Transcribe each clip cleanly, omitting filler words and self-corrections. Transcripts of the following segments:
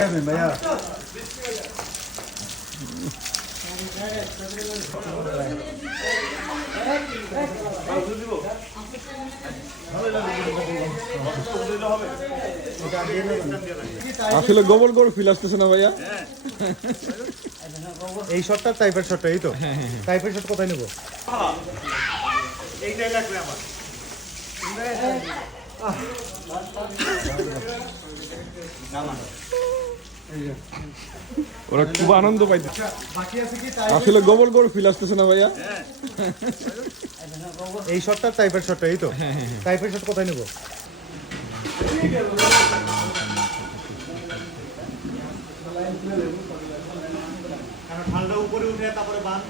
ভাইয়া আসলে গোবর গোবর ফিল আসতেছে না ভাইয়া। এই শটটা টাইপের শটটা এই তো টাইপের শট কোথায় নেব এইটাই লাগবে আমার ওরা খুব আনন্দ পাইছে। বাকি আছে কি আসলে গোবর গোবর ফিল আসতেছে না ভাইয়া। এই শটটা টাইপের শটটা এই তো টাইপের শট কোথায় নেব ঠান্ডা উপরে উঠে তারপরে বান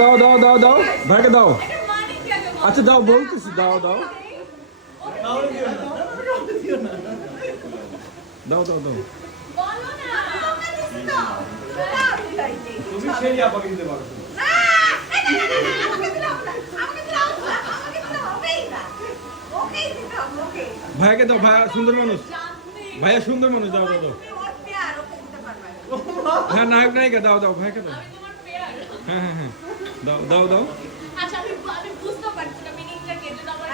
দাও দাও দাও দাও ভাইকে দাও। আচ্ছা দাও বলতেছি দাও দাও দাও দাও দাও। তুমি সেই আপাকে দিতে পারো। ভাইকে দাও, ভাইয়া সুন্দর মানুষ, ভাইয়া সুন্দর মানুষ, দাও দাও দাও। হ্যাঁ নায়ক নায়িকা দাও দাও ভাইকে দাও। হ্যাঁ হ্যাঁ হ্যাঁ দাও দাও দাও। আচ্ছা আমি বুঝতে পারছি না মিনিংটা কেটে দাও আমার